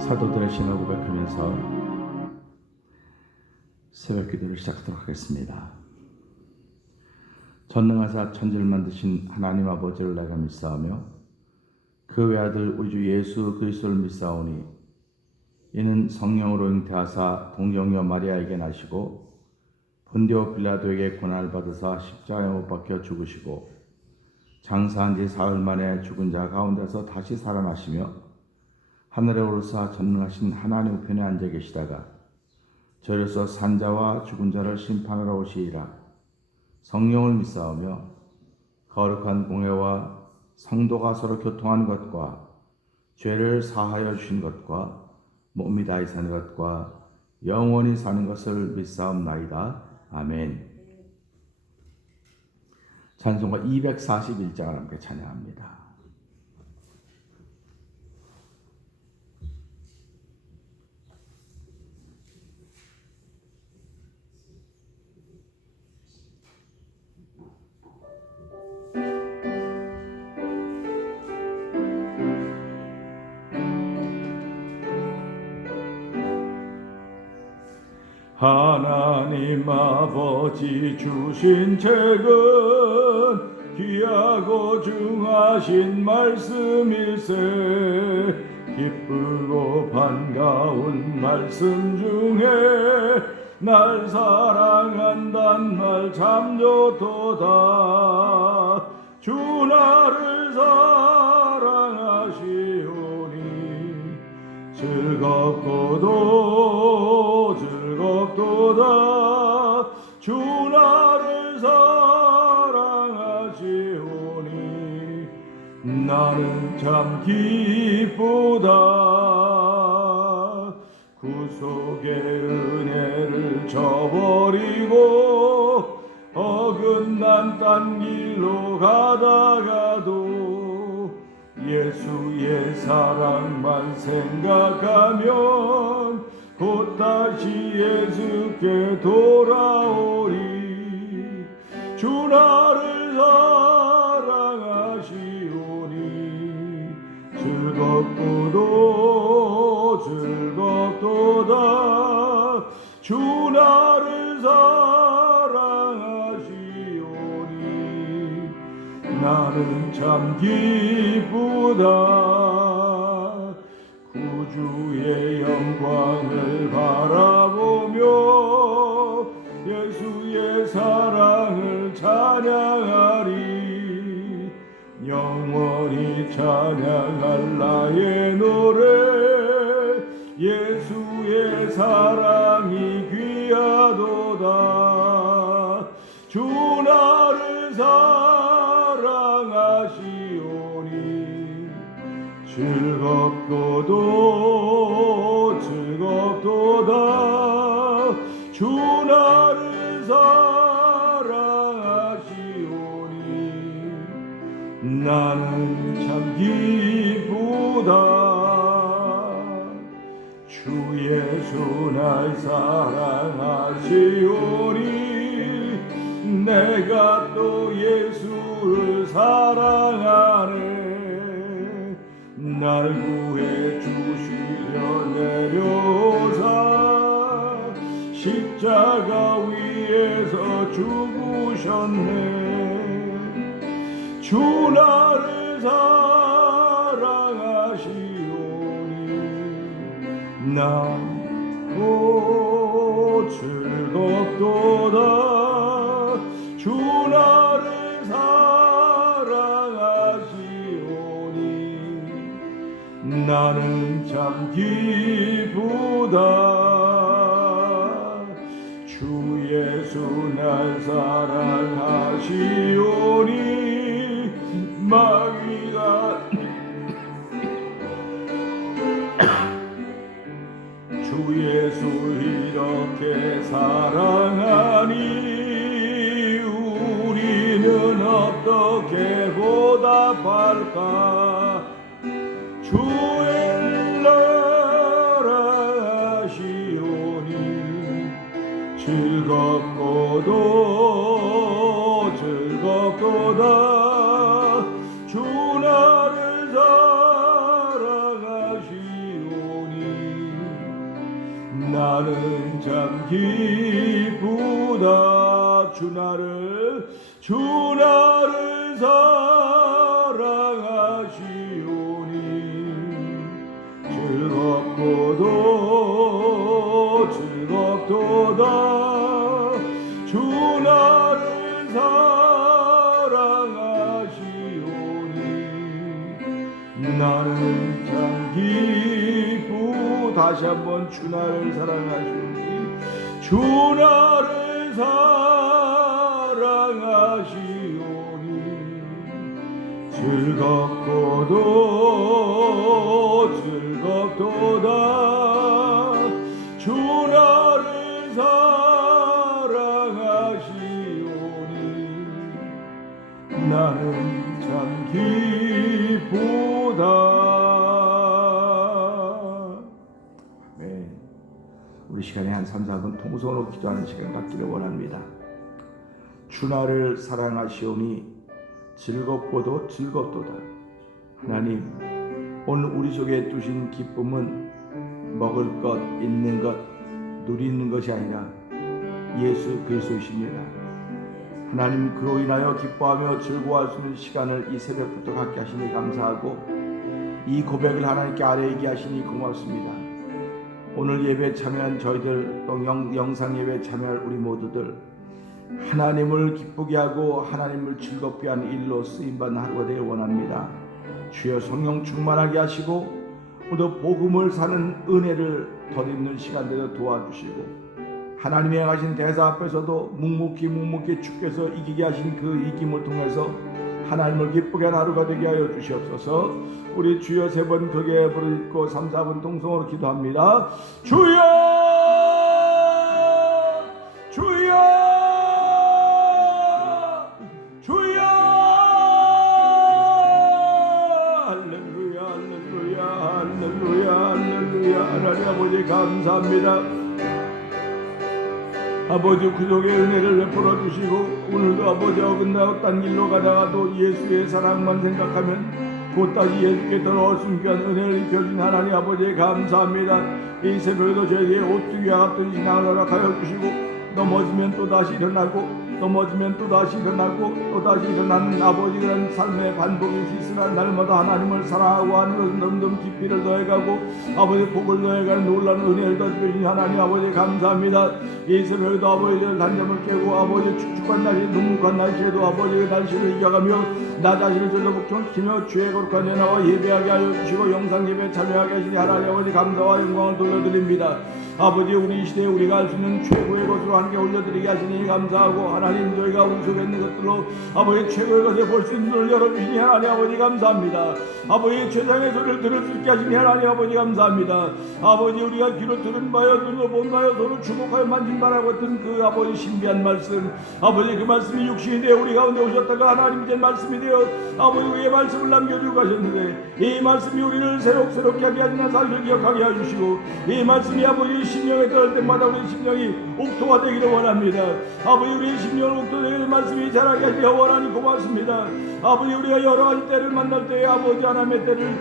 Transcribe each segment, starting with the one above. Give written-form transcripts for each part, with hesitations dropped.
사도들의 신을 고백하면서 새벽 기도를 시작하도록 하겠습니다. 전능하사 천지를 만드신 하나님 아버지를 내가 믿사오며 그 외아들 우리 주 예수 그리스도를 믿사오니 이는 성령으로 잉태하사 동정녀 마리아에게 나시고 본디오 빌라도에게 고난을 받으사 십자가에 못 박혀 죽으시고 장사한 지 사흘 만에 죽은 자 가운데서 다시 살아나시며 하늘에 오르사 전능하신 하나님 우편에 앉아 계시다가 저리서 산자와 죽은 자를 심판하러 오시리라. 성령을 믿사오며 거룩한 공회와 성도가 서로 교통한 것과 죄를 사하여 주신 것과 몸이 다히 사는 것과 영원히 사는 것을 믿사옵나이다. 아멘. 찬송가 241장을 함께 찬양합니다. 하나님 아버지 주신 책은 귀하고 중하신 말씀일세. 기쁘고 반가운 말씀 중에 날 사랑한단 말 참 좋도다. 주 나를 사랑하시오니 즐겁고도 즐겁도다. 주 나를 사랑하시오니 나는 참 기쁘다. 구속의 은혜를 저버리고 어긋난 딴 길로 가다가도 예수의 사랑만 생각하면 곧 다시 예수께 돌아오리. 주 나를 사랑하시오니 즐겁고도 즐겁도다. 주 나를 사랑하시오니 나는 참 기쁘다. 구주의 영광을 바라보며 예수의 사랑을 찬양하리. 영원히 찬양할 나의 노래 예수의 사랑이 귀하도다. 주 나를 사랑하시오니 즐겁고도 즐겁도다. 주 나를 사랑하시오니 나는 참 기쁘다. 주 예수 날 사랑하시오니 내가 또 예수를 사랑하네. 날 구해 주시려 내려오사 십자가 위에서 죽으셨네. 주 나를 사랑하시오니 나도 즐겁도다. 주 나를 사랑하시오니 나는 참 기쁘다. 주 예수 날 사랑하시오니 마귀가 주 예수 이렇게 사랑하니 우리는 어떻게 보답할까. 주 일러라 하시오니 즐겁고도 즐겁도다. 주 나를 사랑하시오니 나는 참 기쁘다. 주 나를 사랑하시오니 즐겁도다. 주 나를 사랑하시오니 나는 참 기쁘. 다시 한번 주 나를 사랑하시오니 주 나를 사랑하시오니 즐겁도다. 주 나를 사랑하시오니 나는 참 기쁘다. 우리 시간에 한 3, 4분 통성으로 기도하는 시간 갖기를 원합니다. 주 나를 사랑하시오니 즐겁고도 즐겁도다. 하나님, 오늘 우리 속에 두신 기쁨은 먹을 것, 입는 것, 누리는 것이 아니라 예수 그리스도이십니다. 하나님, 그로 인하여 기뻐하며 즐거워할 수 있는 시간을 이 새벽부터 갖게 하시니 감사하고 이 고백을 하나님께 아뢰게 하시니 고맙습니다. 오늘 예배에 참여한 저희들, 또 영상 예배에 참여할 우리 모두들, 하나님을 기쁘게 하고 하나님을 즐겁게 하는 일로 쓰임받는 하루가 되길 원합니다. 주여 성령 충만하게 하시고 오늘 복음을 사는 은혜를 덧입는 시간대로 도와주시고 하나님의 하신 대사 앞에서도 묵묵히 주께서 이기게 하신 그 이김을 통해서 하나님을 기쁘게 하는 하루가 되게 하여 주시옵소서. 우리 주여 3번 크게 부르짖고 3, 4분 통성으로 기도합니다. 주여 주여 주여. 할렐루야 할렐루야 할렐루야 할렐루야. 하나님 아버지 감사합니다. 아버지 구속의 은혜를 베풀어 주시고 오늘도 아버지 어긋나고 딴 길로 가다가도 예수의 사랑만 생각하면 곧다시 예수께 돌아올 수 있는 은혜를 입혀주신 하나님 아버지 감사합니다. 이 새벽에도 저희에게 오뚜기와 같은 신앙을 허락하여 주시고 넘어지면 또다시 일어나고 넘어지면 또다시 일어나고 또다시 일어나는 아버지 그런 삶의 반복이 있으나 날마다 하나님을 사랑하고 하는 것은 점점 깊이를 더해가고 아버지 복을 더해가는 놀라운 은혜를 더주신 하나님 아버지 감사합니다. 이 새벽에도 아버지의 단잠을 깨고 아버지 축축한 날씨 눅눅한 날씨에도 아버지의 날씨를 이겨가며 나 자신을 저도 복종시키며 주의 거룩한 연하와 예배하게 하여 주시고 영상 예배에 참여하게 하시니 하나님 아버지 감사와 영광을 돌려드립니다. 아버지 우리 시대에 우리가 할 수 있는 최고의 것으로 함께 올려드리게 하시니 감사하고 하나님 저희가 우리 속에 있는 것들로 아버지 최고의 것을 볼 수 있는 눈을 열어주시니 하나님 아버지 감사합니다. 아버지 최장의 소리를 들을 수 있게 하시니 하나님 아버지 감사합니다. 아버지 우리가 귀로 들은 바여 눈으로 본 바여 손을 주목하여 만진 바라고 했던 그 아버지 신비한 말씀 아버지 그 말씀이 육신이 되어 우리 가운데 오셨다가 하나님 이제 말씀이 되어 아버지 우리의 말씀을 남겨주고 가셨는데 이 말씀이 우리를 새롭게 하게 하시나 살을 기억하게 해주시고 이 말씀이 아버지 심령에 들어갈 때마다 우리 심령이 옥토가 되기를 원합니다. 아버지 우리 심령을 옥토되는 말씀이 자라게 하시려 원하니 고맙습니다. 아버지 우리가 여러 가지 때를 만날 때에 아버지 하나님의 때를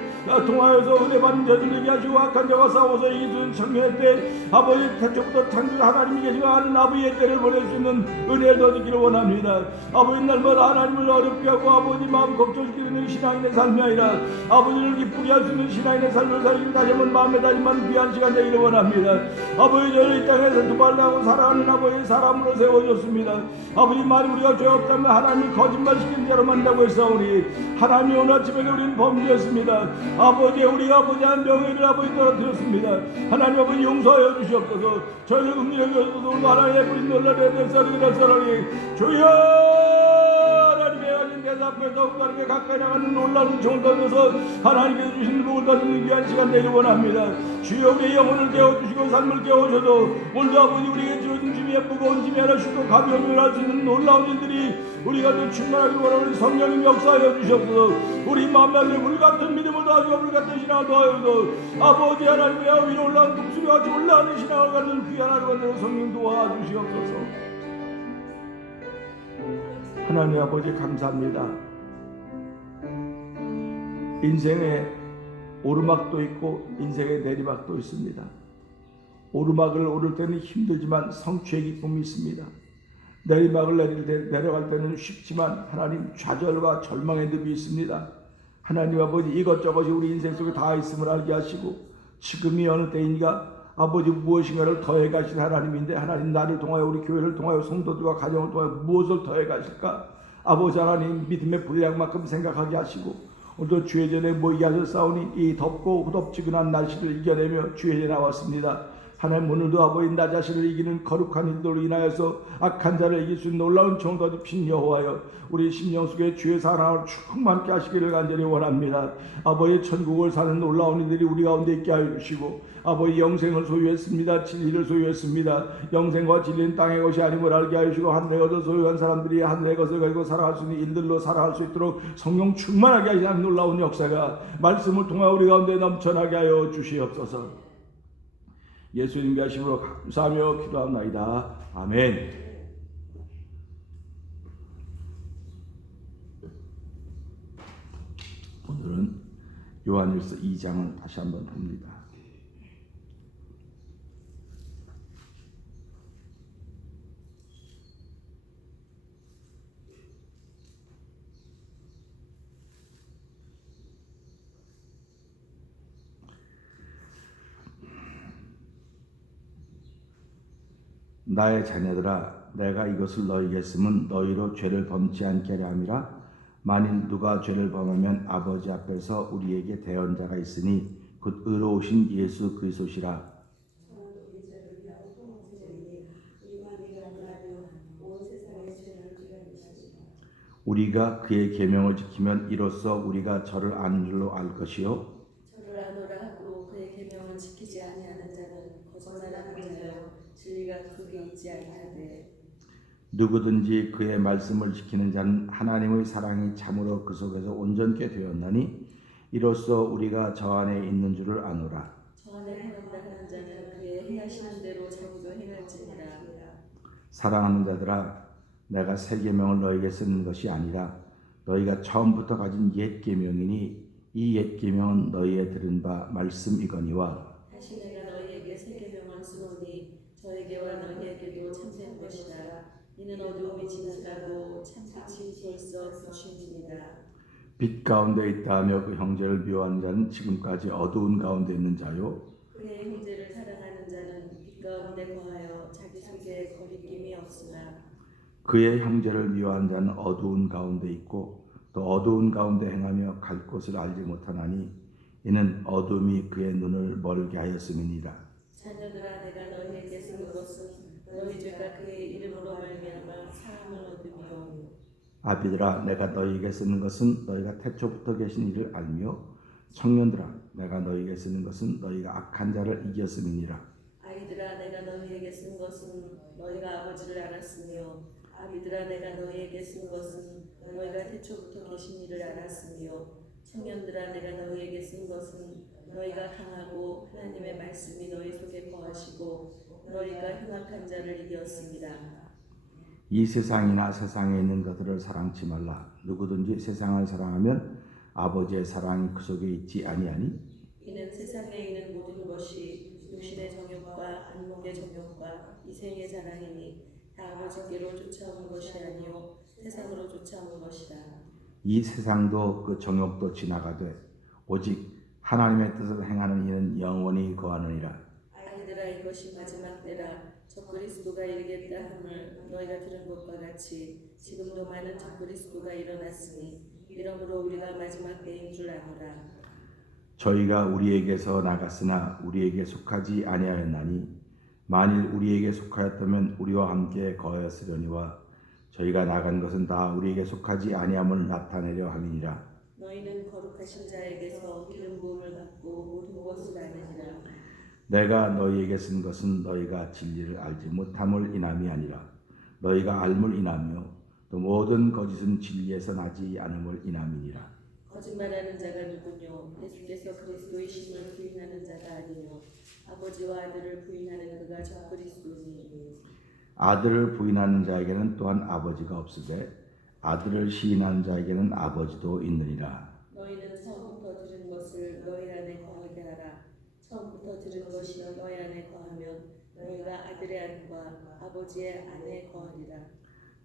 통하여서 은혜 받는 저들에게 하시고 악한 자와 싸워서 이기는 청년의 때 아버지 태초부터 창조 하나님이 계시고 하는 아버지의 때를 보낼 수 있는 은혜를 더주기를 원합니다. 아버지 날마다 하나님을 어렵게 하고 아버지 마음 걱정시키는 신앙인의 삶이 아니라 아버지를 기쁘게 할 수 있는 신앙인의 삶을 살기를 다시 한번 마음에 다짐하는 귀한 시간 되기를 원합니다. 아버지 저를 이 땅에서 두발나고 살아가는 아버지 사람으로 세워줬습니다. 아버지 만일 우리가 죄 없다면 하나님을 거짓말시키는 자로 만다고 했사오니 하나님이 오늘 아침에 우리는 범죄했습니다. 아버지 우리가 아버지 한 명예를 아버지 떨어뜨렸습니다. 하나님 아버지 용서하여 주시옵소서. 저희를 긍휼히 여겨주소서. 오늘 하나님의 뿌린 놀라게 될사랑이 주여 하나님의 하신 대사 앞에서 하나님께 가까이 나가는 놀라운 종을 던져서 하나님께서 주신 복을 받는 귀한 시간 되길 원합니다. 주여 우리의 영혼을 깨워주시고 삶을 깨워주셔서 오늘도 아버지 우리에게 주어진 짐이 무거운 짐이 하나 쉽고 가벼움을 할 수 있는 놀라운 일들이 우리가 더 충만하길 원하는 성령님 역사하여 주시옵소서. 우리 마음에 물같은 믿음을 더하시고 물같은 신앙을 더하여서 아버지 하나님의 위로 올라가는 독수리와 같이 올라가는 신앙을 갖는 귀한 하루가 되는 성령 도와주시옵소서. 하나님 아버지 감사합니다. 인생에 오르막도 있고 인생의 내리막도 있습니다. 오르막을 오를 때는 힘들지만 성취의 기쁨이 있습니다. 내리막을 내려갈 때는 쉽지만 하나님 좌절과 절망의 늪이 있습니다. 하나님 아버지 이것저것이 우리 인생 속에 다 있음을 알게 하시고 지금이 어느 때인가 아버지 무엇인가를 더해 가신 하나님인데 하나님 나를 통하여 우리 교회를 통하여 성도들과 가정을 통하여 무엇을 더해 가실까? 아버지 하나님 믿음의 분량만큼 생각하게 하시고 오늘도 주의 전에 모이게 하셨사오니 이 덥고 후덥지근한 날씨를 이겨내며 주의 전에 나왔습니다. 하나님 오늘도 아버지 나 자신을 이기는 거룩한 일들로 인하여서 악한 자를 이길 수 있는 놀라운 정도 주신 여호와여 우리 심령 속에 주의 사랑을 충만케 하시기를 간절히 원합니다. 아버지 천국을 사는 놀라운 이들이 우리 가운데 있게 하여 주시고 아버지 영생을 소유했습니다. 진리를 소유했습니다. 영생과 진리는 땅의 것이 아님을 알게 하여 주시고 하늘의 것을 소유한 사람들이 하늘의 것을 가지고 살아갈 수 있는 일들로 살아갈 수 있도록 성령 충만하게 하시는 놀라운 역사가 말씀을 통하여 우리 가운데 넘쳐나게 하여 주시옵소서. 예수님 가심으로 감사하며 기도합나이다. 아멘. 오늘은 요한일서 2장을 다시 한번 봅니다. 나의 자녀들아 내가 이것을 너희에게 쓰면 너희로 죄를 범치 않게 하려 함이라. 만일 누가 죄를 범하면 아버지 앞에서 우리에게 대언자가 있으니 곧 의로우신 예수 그리스도시라. 우리가 그의 계명을 지키면 이로써 우리가 저를 아는 줄로 알 것이요 저를 아노라 하고 그의 계명을 지키지 아니하는 자는 거짓말하는 자요 진리가 그에 있지 아니하되 누구든지 그의 말씀을 지키는 자는 하나님의 사랑이 참으로 그 속에서 온전케 되었나니 이로써 우리가 저 안에 있는 줄을 아노라. 저 안에 행한다 하는 자는 그의 행하시는 대로 자기도 행할지니라. 사랑하는 자들아 내가 새 계명을 너희에게 쓰는 것이 아니라 너희가 처음부터 가진 옛 계명이니 이 옛 계명은 너희의 들은 바 말씀이거니와 다시 내가 너희에게 새 계명을 쓰노니 저에게와 너희에게도 참된 것이라. 이는 어두움이 지나가고 참빛이 벌써 비추니라. 빛 가운데 있다 하며 그 형제를 미워하는 자는 지금까지 어두운 가운데 있는 자요 그의 형제를 사랑하는 자는 빛 가운데 거하여 자기 속에 거리낌이 없으나 그의 형제를 미워하는 자는 어두운 가운데 있고 또 어두운 가운데 행하며 갈 곳을 알지 못하나니 이는 어둠이 그의 눈을 멀게 하였음이니라. 자녀들아 내가 너희에게 쓴 것은 너희 죄가 그의 이름으로 말미암아 사함을 얻으며 아비들아 내가 너희에게 쓰는 것은 너희가 태초부터 계신 이를 알며 청년들아 내가 너희에게 쓰는 것은 너희가 악한 자를 이겼음이니라. 아이들아 내가 너희에게 쓴 것은 너희가 아버지를 알았으며 아비들아 내가 너희에게 쓴 것은 너희가 태초부터 계신 이를 알았으며 청년들아 내가 너희에게 쓴 것은 너희가 강하고 하나님의 말씀이 너희 속에 거하시고 너희가 흉악한 자를 이겼습니다. 이 세상이나 세상에 있는 것들을 사랑치 말라. 누구든지 세상을 사랑하면 아버지의 사랑이 그 속에 있지 아니하니 이는 세상에 있는 모든 것이 육신의 정욕과 안목의 정욕과 이생의 자랑이니 다 아버지께로 쫓아온 것이 아니요 세상으로 쫓아온 것이라. 이 세상도 그 정욕도 지나가되 오직 하나님의 뜻을 행하는 이는 영원히 거하느니라. 아이들아 이것이 마지막 때라. 적그리스도가 이르겠다 함을 너희가 들은 것과 같이 지금도 많은 적그리스도가 일어났으니 이러므로 우리가 마지막 때인 줄 아노라. 저희가 우리에게서 나갔으나 우리에게 속하지 아니하였나니 만일 우리에게 속하였다면 우리와 함께 거하였으려니와 저희가 나간 것은 다 우리에게 속하지 아니함을 나타내려 함이니라. 너희는 거룩하신 자에게서 기름 부음을 받고 모든 것을 아느니라. 내가 너희에게 쓴 것은 너희가 진리를 알지 못함을 인함이 아니라 너희가 알물 인하며 또 모든 거짓은 진리에서 나지 않음을 인함이니라. 거짓말하는 자가 누구뇨? 예수께서 그리스도이심을 부인하는 자가 아니뇨. 아버지와 아들을 부인하는 그가 적그리스도니. 아들을 부인하는 자에게는 또한 아버지가 없으되 아들을 시인하는 자에게는 아버지도 있느니라. 너희는 처음부터 들은 것을 너희 안에 거하게 하라. 처음부터 들은 것이요 너희 안에 거하면 너희가 아들의 안과 아버지의 안에 거하리라.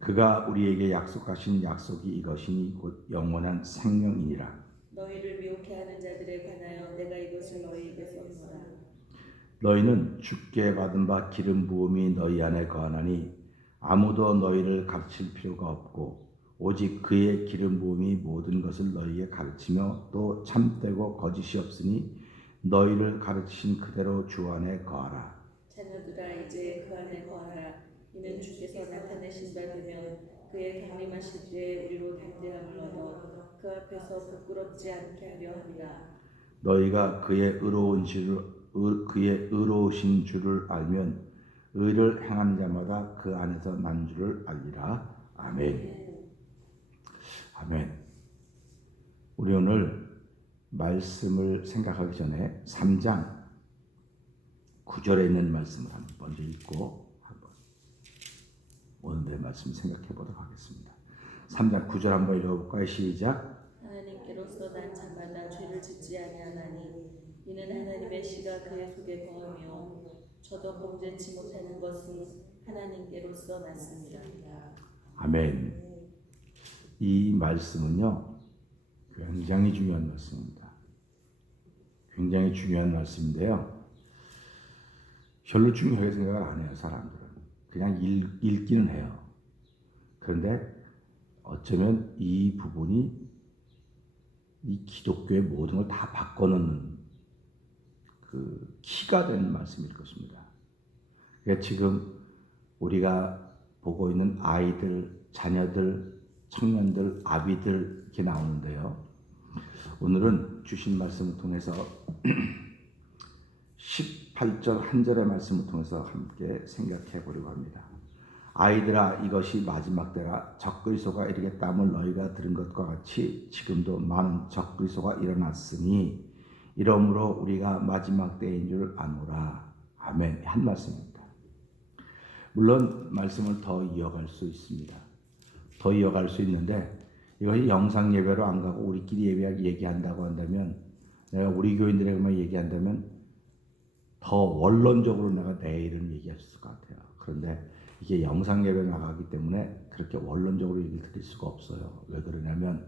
그가 우리에게 약속하신 약속이 이것이니 곧 영원한 생명이니라. 너희를 미혹해 하는 자들에 관하여 내가 이것을 너희에게 썼노라. 너희는 주께 받은 바 기름 부음이 너희 안에 거하나니 아무도 너희를 가르칠 필요가 없고 오직 그의 기름 부음이 모든 것을 너희에게 가르치며 또 참되고 거짓이 없으니 너희를 가르치신 그대로 주 안에 거하라. 자녀들아 이제 그 안에 거하라. 이는 주께서 나타내신 바 되면 그의 강림하실 때에 우리로 담대함을 얻어 그 앞에서 부끄럽지 않게 하려 함이라. 너희가 그의 의로우신 줄을 알면 의를 행하는 자마다 그 안에서 난 줄을 알리라. 아멘. 아멘. 우리 오늘 말씀을 생각하기 전에 3장 9절에 있는 말씀을 한번 먼저 읽고 한번 오늘의 말씀 생각해 보도록 하겠습니다. 3장 9절 한번 읽어볼까요? 시작. 하나님께로서 난 자마다 죄를 짓지 아니하나니 이는 하나님의 씨가 그의 속에 거하며 저도 범죄치 못하는 것은 하나님께로서 맞습니다. 아멘. 이 말씀은요 굉장히 중요한 말씀입니다. 굉장히 중요한 말씀인데요. 별로 중요하게 생각을 안 해요, 사람들은. 그냥 읽기는 해요. 그런데 어쩌면 이 부분이 이 기독교의 모든 걸 다 바꿔놓는 그 키가 되는 말씀일 것입니다. 그러니까 지금 우리가 보고 있는 아이들, 자녀들, 청년들, 아비들 이렇게 나오는데요. 오늘은 주신 말씀을 통해서 18절 한 절의 말씀을 통해서 함께 생각해 보려고 합니다. 아이들아 이것이 마지막 때라. 적그리스도가 이르겠다함을 너희가 들은 것과 같이 지금도 많은 적그리스도가 일어났으니 이러므로 우리가 마지막 때인 줄 아노라. 아멘. 한 말씀입니다. 물론 말씀을 더 이어갈 수 있습니다. 더 이어갈 수 있는데 이것이 영상 예배로 안 가고 우리끼리 얘기한다고 한다면, 내가 우리 교인들에게만 얘기한다면 더 원론적으로 내가 내일은 얘기할 수 있을 것 같아요. 그런데 이게 영상 예배 나가기 때문에 그렇게 원론적으로 얘기를 드릴 수가 없어요. 왜 그러냐면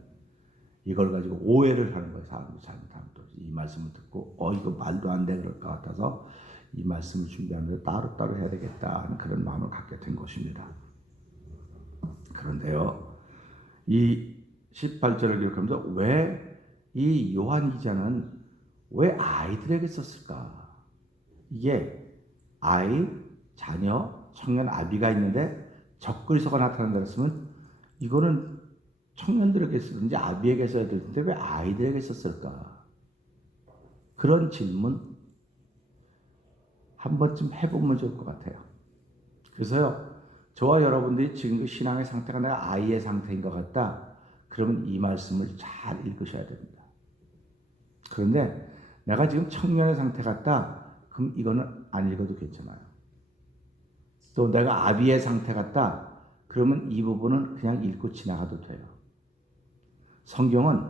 이걸 가지고 오해를 하는 거예요. 사람들이 잘못하면 또 이 말씀을 듣고 이거 말도 안 돼 그럴 것 같아서 이 말씀을 준비하면서 따로따로 해야 되겠다 하는 그런 마음을 갖게 된 것입니다. 그런데요, 이 18절을 기록하면서 왜 이 요한 기자는 왜 아이들에게 썼을까? 이게 아이, 자녀, 청년, 아비가 있는데 적그리스도가 나타난다 했으면 이거는 청년들에게 쓰든지 아비에게 써야 될 텐데 왜 아이들에게 썼을까? 그런 질문 한 번쯤 해보면 좋을 것 같아요. 그래서요, 저와 여러분들이 지금 그 신앙의 상태가 내가 아이의 상태인 것 같다. 그러면 이 말씀을 잘 읽으셔야 됩니다. 그런데 내가 지금 청년의 상태 같다. 그럼 이거는 안 읽어도 괜찮아요. 또 내가 아비의 상태 같다. 그러면 이 부분은 그냥 읽고 지나가도 돼요. 성경은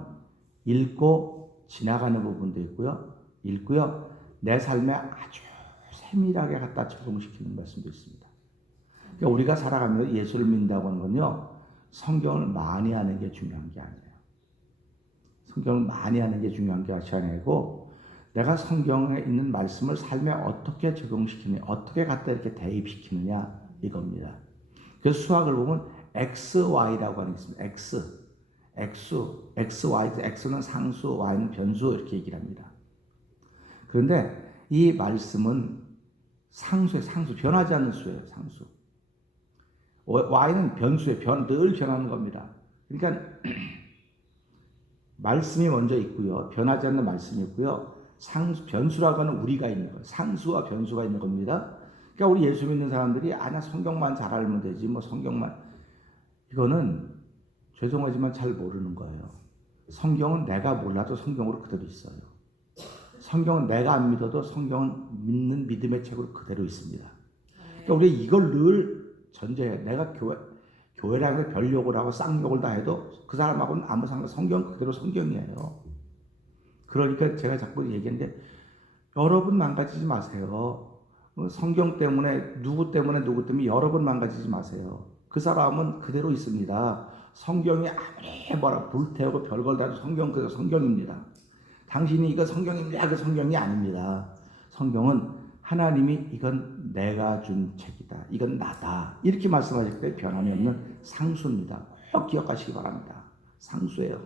읽고 지나가는 부분도 있고요. 읽고요. 내 삶에 아주 세밀하게 갖다 적용시키는 말씀도 있습니다. 그러니까 우리가 살아가면서 예수를 믿는다고 하는 건요. 성경을 많이 하는 게 중요한 게 아니에요. 성경을 많이 하는 게 중요한 게 아니고 내가 성경에 있는 말씀을 삶에 어떻게 적용시키느냐, 어떻게 갖다 이렇게 대입시키느냐 이겁니다. 그래서 수학을 보면 XY라고 하는 게 있습니다. XY, X는 상수, Y는 변수 이렇게 얘기를 합니다. 그런데 이 말씀은 상수예요. 상수, 변하지 않는 수예요. 상수. Y는 변수예요. 늘 변하는 겁니다. 그러니까 말씀이 먼저 있고요. 변하지 않는 말씀이 있고요. 변수라고 하는 우리가 있는 거예요. 상수와 변수가 있는 겁니다. 그러니까 우리 예수 믿는 사람들이 아니야 성경만 잘 알면 되지 뭐 성경만, 이거는 죄송하지만 잘 모르는 거예요. 성경은 내가 몰라도 성경으로 그대로 있어요. 성경은 내가 안 믿어도 성경은 믿는 믿음의 책으로 그대로 있습니다. 그러니까 우리 이걸 늘 전제해. 내가 교회라는 걸 별욕을 하고 쌍욕을 다 해도 그 사람하고는 아무 상관, 성경 그대로 성경이에요. 그러니까 제가 자꾸 얘기하는데 여러분 망가지지 마세요. 성경 때문에 누구 때문에 여러분 망가지지 마세요. 그 사람은 그대로 있습니다. 성경이 아무리 뭐라 불태우고 별걸 다 해도 성경 그대로 성경입니다. 당신이 이거 성경입니다. 그 성경이 아닙니다. 성경은 하나님이 이건 내가 준 책이다. 이건 나다. 이렇게 말씀하실 때 변함이 없는 상수입니다. 꼭 기억하시기 바랍니다. 상수예요.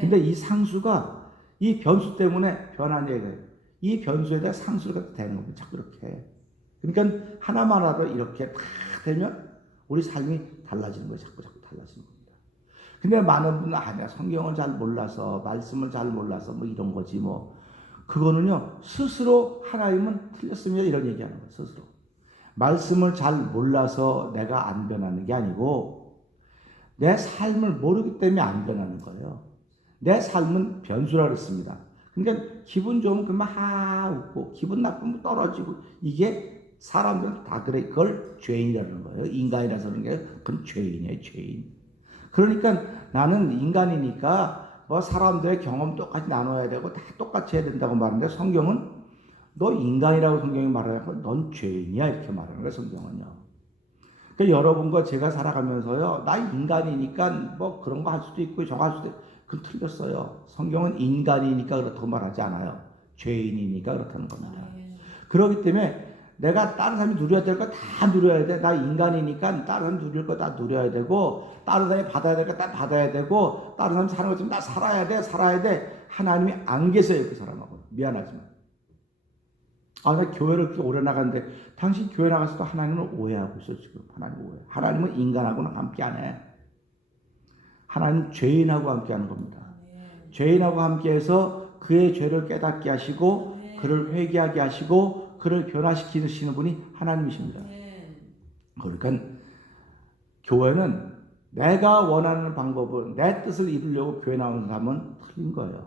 근데 이 상수가 이 변수 때문에 변한 얘기예요. 이 변수에 대해 상수가 되는 겁니다. 자꾸 이렇게. 그러니까 하나만라도 이렇게 다 되면 우리 삶이 달라지는 거예요. 자꾸 달라지는 겁니다. 근데 많은 분은 아니야. 성경을 잘 몰라서, 말씀을 잘 몰라서 뭐 이런 거지 뭐. 그거는요, 스스로 하나님은 틀렸습니다. 이런 얘기하는 거예요. 스스로. 말씀을 잘 몰라서 내가 안 변하는 게 아니고 내 삶을 모르기 때문에 안 변하는 거예요. 내 삶은 변수라고 했습니다. 그러니까 기분 좋으면 그만 웃고 기분 나쁘면 떨어지고 이게 사람들은 다 그래. 그걸 죄인이라는 거예요. 인간이라서 그런 게 그건 죄인이에요. 죄인. 그러니까 나는 인간이니까 뭐 사람들의 경험 똑같이 나눠야 되고 다 똑같이 해야 된다고 말하는데 성경은 너 인간이라고 성경이 말하고 넌 죄인이야 이렇게 말하는 거예요. 성경은요. 그러니까 여러분과 제가 살아가면서요. 나 인간이니까 뭐 그런 거 할 수도 있고 저거 할 수도 있고 그건 틀렸어요. 성경은 인간이니까 그렇다고 말하지 않아요. 죄인이니까 그렇다는 겁니다. 그렇기 때문에 내가 다른 사람이 누려야 될 거 다 누려야 돼. 나 인간이니까 다른 사람이 누릴 거 다 누려야 되고 다른 사람이 받아야 될 거 다 받아야 되고 다른 사람이 사는 것처럼 다 살아야 돼. 하나님이 안 계세요. 그 사람하고. 미안하지만. 나 교회를 그렇게 오래 나갔는데 당신 교회 나가서도 하나님을 오해하고 있어 지금. 하나님 오해. 하나님은 인간하고는 함께 안 해. 하나님 죄인하고 함께 하는 겁니다. 죄인하고 함께해서 그의 죄를 깨닫게 하시고 그를 회개하게 하시고 그를 변화시키시는 분이 하나님이십니다. 그러니까 교회는 내가 원하는 방법을 내 뜻을 이루려고 교회 나오는 사람은 틀린 거예요.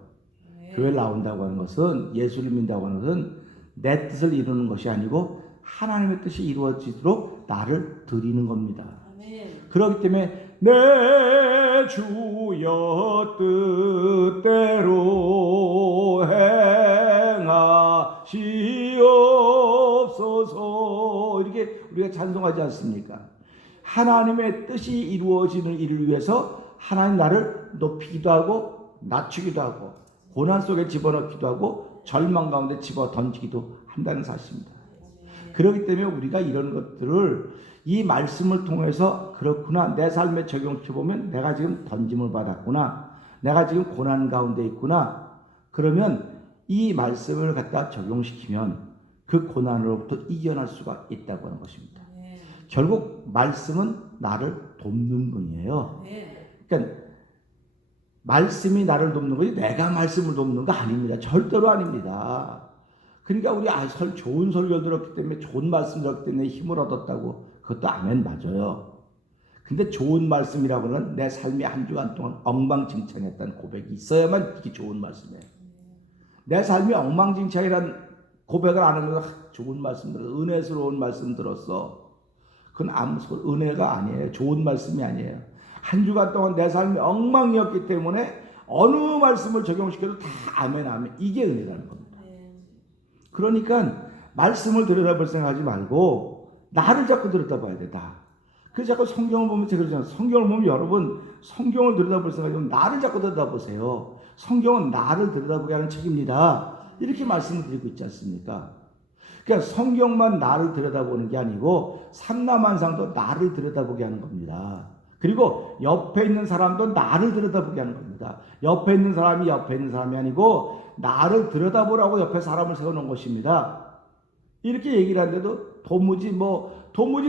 교회 나온다고 하는 것은 예수를 믿는다고 하는 것은 내 뜻을 이루는 것이 아니고 하나님의 뜻이 이루어지도록 나를 드리는 겁니다. 그렇기 때문에 내 주여 뜻대로 행하시옵소서 이렇게 우리가 찬송하지 않습니까? 하나님의 뜻이 이루어지는 일을 위해서 하나님 나를 높이기도 하고 낮추기도 하고 고난 속에 집어넣기도 하고 절망 가운데 집어 던지기도 한다는 사실입니다. 그렇기 때문에 우리가 이런 것들을 이 말씀을 통해서 그렇구나 내 삶에 적용시켜보면 내가 지금 던짐을 받았구나 내가 지금 고난 가운데 있구나 그러면 이 말씀을 갖다 적용시키면 그 고난으로부터 이겨날 수가 있다고 하는 것입니다. 결국 말씀은 나를 돕는 분이에요. 그러니까 말씀이 나를 돕는 거지 내가 말씀을 돕는 거 아닙니다. 절대로 아닙니다. 그러니까 우리 좋은 설교 들었기 때문에 좋은 말씀 들었기 때문에 힘을 얻었다고 그것도 아멘 맞아요. 근데 좋은 말씀이라고는 내 삶의 한 주간 동안 엉망진창했다는 고백이 있어야만 이게 좋은 말씀이에요. 내 삶이 엉망진창이라는 고백을 안 하면 좋은 말씀 들었어. 은혜스러운 말씀 들었어. 그건 아무 은혜가 아니에요. 좋은 말씀이 아니에요. 한 주간 동안 내 삶이 엉망이었기 때문에 어느 말씀을 적용시켜도 다 아멘 아멘 이게 은혜라는 겁니다. 그러니까 말씀을 들여다볼 생각하지 말고 나를 자꾸 들여다봐야 돼. 그래서 자꾸 성경을 보면 제가 그러잖아요. 성경을 보면 여러분 성경을 들여다볼 생각하지 말고 나를 자꾸 들여다보세요. 성경은 나를 들여다보게 하는 책입니다. 이렇게 말씀을 드리고 있지 않습니까? 그러니까 성경만 나를 들여다보는 게 아니고 삼라만상도 나를 들여다보게 하는 겁니다. 그리고 옆에 있는 사람도 나를 들여다보게 하는 겁니다. 옆에 있는 사람이 아니고 나를 들여다보라고 옆에 사람을 세워놓은 것입니다. 이렇게 얘기를 하는데도 도무지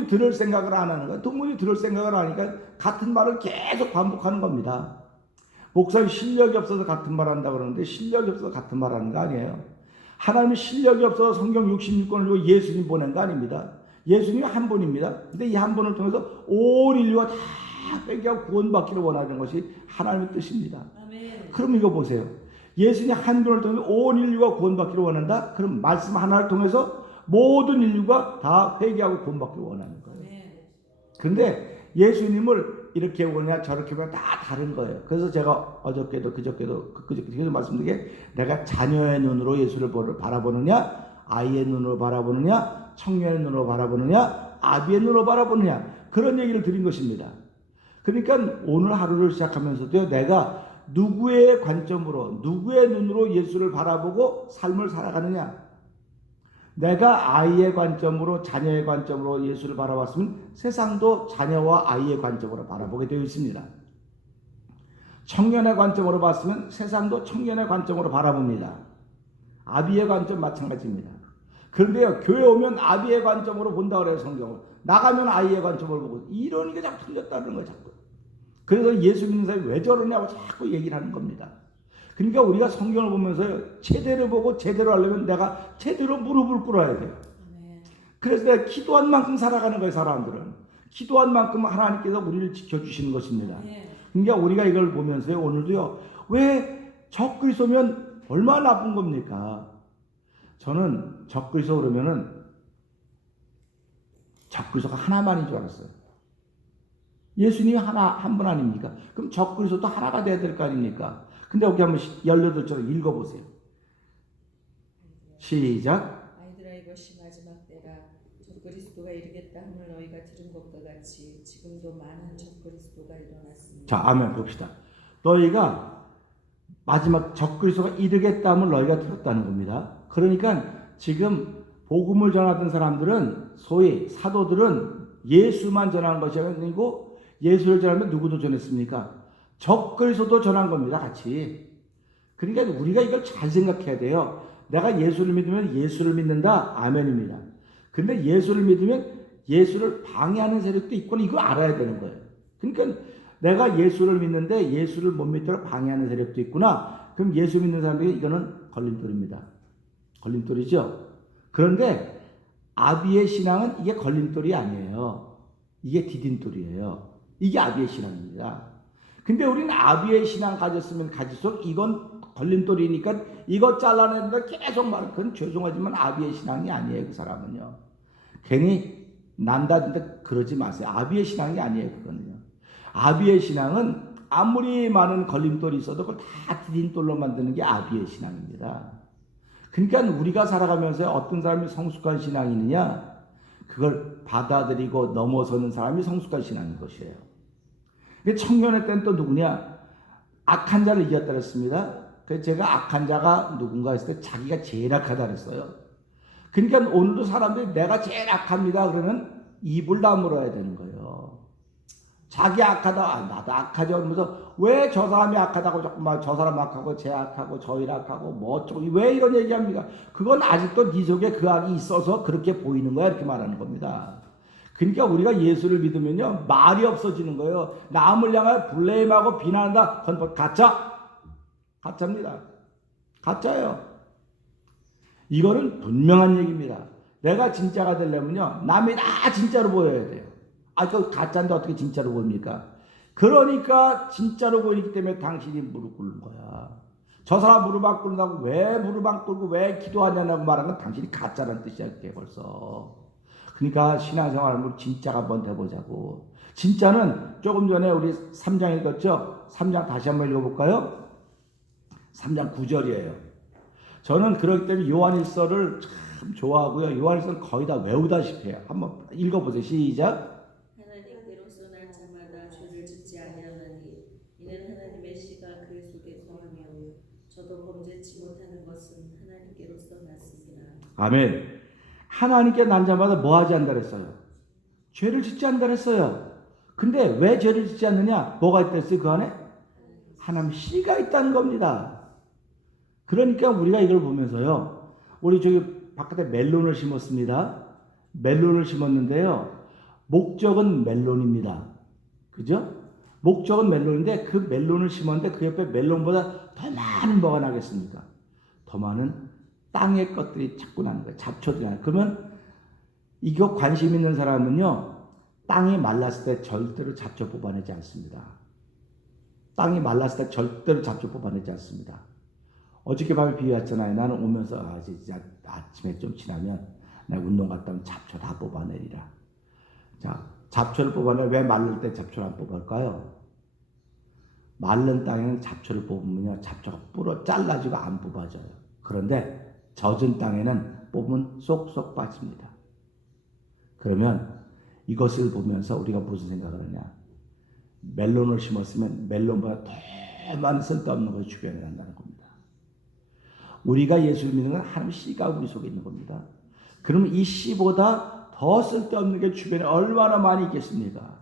들을 생각을 안 하는 거야. 도무지 들을 생각을 하니까 같은 말을 계속 반복하는 겁니다. 목사님 실력이 없어서 같은 말 한다고 그러는데 실력이 없어서 같은 말 하는 거 아니에요. 하나님이 실력이 없어서 성경 66권을 주고 예수님 보낸 거 아닙니다. 예수님이 한 분입니다. 근데 이 한 분을 통해서 온 인류가 다 회개하고 구원받기를 원하는 것이 하나님의 뜻입니다. 아멘. 그럼 이거 보세요. 예수님 한 분을 통해서 온 인류가 구원받기를 원한다? 그럼 말씀 하나를 통해서 모든 인류가 다 회개하고 구원받기를 원하는 거예요. 그런데 예수님을 이렇게 보느냐 저렇게 보느냐 다 다른 거예요. 그래서 제가 어저께도 그저께도 계속 말씀드린 게 내가 자녀의 눈으로 예수를 바라보느냐 아이의 눈으로 바라보느냐 청년의 눈으로 바라보느냐 아비의 눈으로 바라보느냐 그런 얘기를 드린 것입니다. 그러니까 오늘 하루를 시작하면서도요 내가 누구의 관점으로 누구의 눈으로 예수를 바라보고 삶을 살아가느냐 내가 아이의 관점으로 자녀의 관점으로 예수를 바라봤으면 세상도 자녀와 아이의 관점으로 바라보게 되어 있습니다. 청년의 관점으로 봤으면 세상도 청년의 관점으로 바라봅니다. 아비의 관점 마찬가지입니다. 그런데요 교회 오면 아비의 관점으로 본다 그래요. 성경을 나가면 아이의 관점으로 보고 이러는 게 자꾸 틀렸다는 거예요. 자꾸. 그래서 예수 믿는 사람이 왜 저러냐고 자꾸 얘기를 하는 겁니다. 그러니까 우리가 성경을 보면서요 제대로 보고 제대로 하려면 내가 제대로 무릎을 꿇어야 돼요. 그래서 내가 기도한 만큼 살아가는 거예요. 사람들은 기도한 만큼 하나님께서 우리를 지켜주시는 것입니다. 그러니까 우리가 이걸 보면서요 오늘도요 왜 적그리스도면 얼마나 나쁜 겁니까? 저는 적그리스도 그러면은 적그리스도가 하나만인 줄 알았어요. 예수님이 한 분 아닙니까? 그럼 적그리스도도 하나가 돼야 될 거 아닙니까? 근데 여기 한번 18절을 읽어보세요. 시작. 아이들아 이것이 마지막 때라 적그리스도가 이르겠다 함을 너희가 들은 것과 같이 지금도 많은 적그리스도가 일어났습니다. 자, 아멘 봅시다. 너희가 마지막 적그리스도가 이르겠다 함을 너희가 들었다는 겁니다. 그러니까 지금 복음을 전하던 사람들은 소위 사도들은 예수만 전한 것이 아니고 예수를 전하면 누구도 전했습니까? 적그리스도도 전한 겁니다. 같이. 그러니까 우리가 이걸 잘 생각해야 돼요. 내가 예수를 믿으면 예수를 믿는다. 아멘입니다. 근데 예수를 믿으면 예수를 방해하는 세력도 있구나. 이거 알아야 되는 거예요. 그러니까 내가 예수를 믿는데 예수를 못 믿도록 방해하는 세력도 있구나. 그럼 예수 믿는 사람에게 이거는 걸림돌입니다. 걸림돌이죠. 그런데 아비의 신앙은 이게 걸림돌이 아니에요. 이게 디딤돌이에요. 이게 아비의 신앙입니다. 근데 우리는 아비의 신앙 가졌으면 가질수록 이건 걸림돌이니까 이거 잘라내는데 계속 말해. 그건 죄송하지만 아비의 신앙이 아니에요. 그 사람은요. 괜히 난다든데 그러지 마세요. 아비의 신앙이 아니에요. 그거는요. 아비의 신앙은 아무리 많은 걸림돌이 있어도 그걸 다 디딤돌로 만드는 게 아비의 신앙입니다. 그러니까 우리가 살아가면서 어떤 사람이 성숙한 신앙이느냐? 그걸 받아들이고 넘어서는 사람이 성숙한 신앙인 것이에요. 청년의 때는 또 누구냐? 악한 자를 이겼다 그랬습니다. 그래서 제가 악한 자가 누군가 했을 때 자기가 제일 악하다 그랬어요. 그러니까 오늘도 사람들이 내가 제일 악합니다 그러면 입을 다물어야 되는 거예요. 자기 악하다, 나도 악하죠. 그러면서 왜 저 사람이 악하다고 자꾸 막 저 사람 악하고 쟤 악하고 저 일 악하고 뭐 어쩌고 왜 이런 얘기합니까? 그건 아직도 네 속에 그 악이 있어서 그렇게 보이는 거야 이렇게 말하는 겁니다. 그러니까 우리가 예수를 믿으면요 말이 없어지는 거예요. 남을 향하여 블레임하고 비난한다. 그건 가짜. 가짜입니다. 가짜예요. 이거는 분명한 얘기입니다. 내가 진짜가 되려면요 남이 다 진짜로 보여야 돼요. 그 가짜인데 어떻게 진짜로 보입니까? 그러니까 진짜로 보이기 때문에 당신이 무릎 꿇는 거야. 저 사람 무릎 안 꿇는다고 왜 무릎 안 꿇고 왜 기도하냐고 말하는 건 당신이 가짜라는 뜻이야 이게 벌써. 그러니까 신앙생활을 진짜가 한번 해보자고. 진짜는 조금 전에 우리 3장 읽었죠? 3장 다시 한번 읽어볼까요? 3장 9절이에요. 저는 그렇기 때문에 요한일서를 참 좋아하고요. 요한일서는 거의 다 외우다시피 해요. 한번 읽어보세요. 시작. 하나님께로서 날짜마다 죄를 짓지 아니하나니 이는 하나님의 씨가 그 속에 거하며 저도 범죄치 못하는 것은 하나님께로서 났습니다. 아멘. 하나님께 난 자마다 뭐 하지 않다 그랬어요? 죄를 짓지 않다 그랬어요. 근데 왜 죄를 짓지 않느냐? 뭐가 있다 했어요? 그 안에? 하나님 씨가 있다는 겁니다. 그러니까 우리가 이걸 보면서요. 우리 저기 바깥에 멜론을 심었습니다. 멜론을 심었는데요. 목적은 멜론입니다. 그죠? 목적은 멜론인데 그 멜론을 심었는데 그 옆에 멜론보다 더 많은 뭐가 나겠습니까? 더 많은 땅의 것들이 자꾸 나는 거예요. 잡초들이 나는 거예요. 그러면 이거 관심 있는 사람은요. 땅이 말랐을 때 절대로 잡초 뽑아내지 않습니다. 땅이 말랐을 때 절대로 잡초 뽑아내지 않습니다. 어저께 밤에 비 왔잖아요. 나는 오면서 진짜 아침에 좀 지나면 내가 운동 갔다 오면 잡초 다 뽑아내리라. 자, 잡초를 뽑아내 왜 마를 때 잡초를 안 뽑을까요? 마른 땅에는 잡초를 뽑으면요 잡초가 불어 잘라지고 안 뽑아져요. 그런데 젖은 땅에는 뽑으면 쏙쏙 빠집니다. 그러면 이것을 보면서 우리가 무슨 생각을 하냐? 멜론을 심었으면 멜론보다 더 많은 쓸데없는 것을 주변에 한다는 겁니다. 우리가 예수를 믿는 건 하나님의 씨가 우리 속에 있는 겁니다. 그러면 이 씨보다 더 쓸데없는 게 주변에 얼마나 많이 있겠습니까?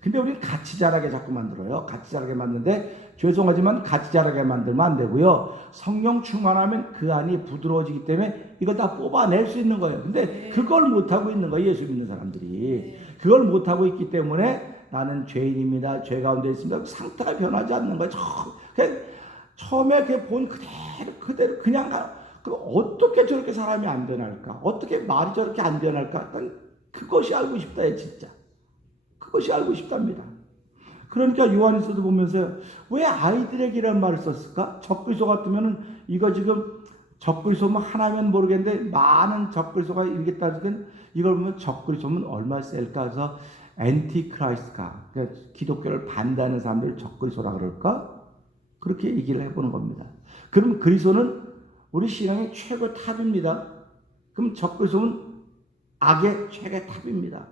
근데 우리는 같이 자라게 자꾸 만들어요. 같이 자라게 만드는데 죄송하지만 같이 자라게 만들면 안 되고요. 성령 충만하면 그 안이 부드러워지기 때문에 이걸 다 뽑아낼 수 있는 거예요. 근데 그걸 못하고 있는 거예요. 예수 믿는 사람들이. 그걸 못하고 있기 때문에 나는 죄인입니다. 죄 가운데 있습니다. 상태가 변하지 않는 거예요. 처음에 본 그대로 그냥 어떻게 저렇게 사람이 안 변할까? 어떻게 말이 저렇게 안 변할까? 그것이 알고 싶다, 진짜. 그것이 알고 싶답니다. 그러니까 요한일서도 보면서 왜 아이들에게란 말을 썼을까? 적그리스도 같으면은 이거 지금 적그리스도면 하나면 모르겠는데 많은 적그리스도가 이겠다 지금 이걸 보면 적그리스도면 얼마나 셀까 해서 엔티크라이스트가 그러니까 기독교를 반대하는 사람들이 적그리스도라 그럴까? 그렇게 얘기를 해보는 겁니다. 그럼 그리스도는 우리 신앙의 최고 탑입니다. 그럼 적그리스도는 악의 최고 탑입니다.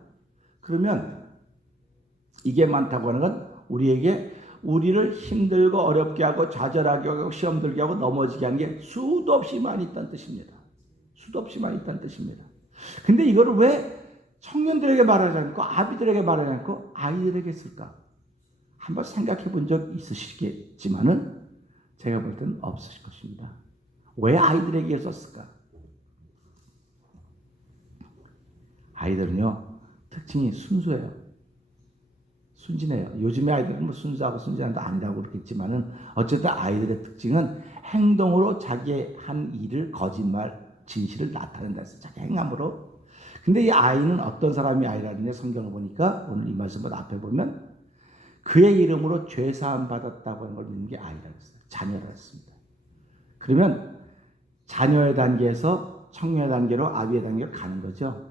그러면 이게 많다고 하는 건 우리를 힘들고 어렵게 하고 좌절하게 하고 시험 들게 하고 넘어지게 하는 게 수도 없이 많이 있다는 뜻입니다. 수도 없이 많이 있다는 뜻입니다. 근데 이거를 왜 청년들에게 말하지 않고 아비들에게 말하지 않고 아이들에게 쓸까? 한번 생각해 본 적 있으시겠지만은 제가 볼 때는 없으실 것입니다. 왜 아이들에게 썼을까? 아이들은요 특징이 순수해요. 순진해요. 요즘의 아이들은 뭐 순수하고 순진한도 아니라고 그렇겠지만은 어쨌든 아이들의 특징은 행동으로 자기의 한 일을 거짓말, 진실을 나타낸다 했어요. 자기 행함으로. 근데 이 아이는 어떤 사람이 아이라는데 성경을 보니까 오늘 이 말씀보다 앞에 보면 그의 이름으로 죄사함 받았다고 하는 걸 믿는 게 아이라고 했어요. 자녀라고 했습니다. 그러면 자녀의 단계에서 청년의 단계로 아비의 단계로 가는 거죠.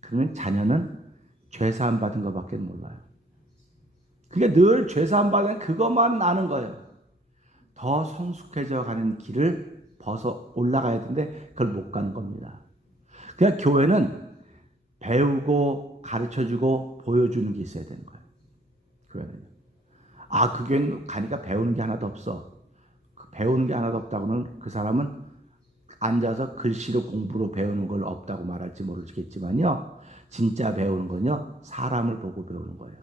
그러면 자녀는 죄사함 받은 것밖에 몰라요. 그게 늘 죄사함 받은 그것만 아는 거예요. 더 성숙해져 가는 길을 벗어 올라가야 되는데 그걸 못 가는 겁니다. 그냥 교회는 배우고 가르쳐주고 보여주는 게 있어야 되는 거예요. 교회는. 그 교회는 가니까 배우는 게 하나도 없어. 배우는 게 하나도 없다고는 그 사람은 앉아서 글씨로 공부로 배우는 걸 없다고 말할지 모르겠지만요. 진짜 배우는 건요. 사람을 보고 배우는 거예요.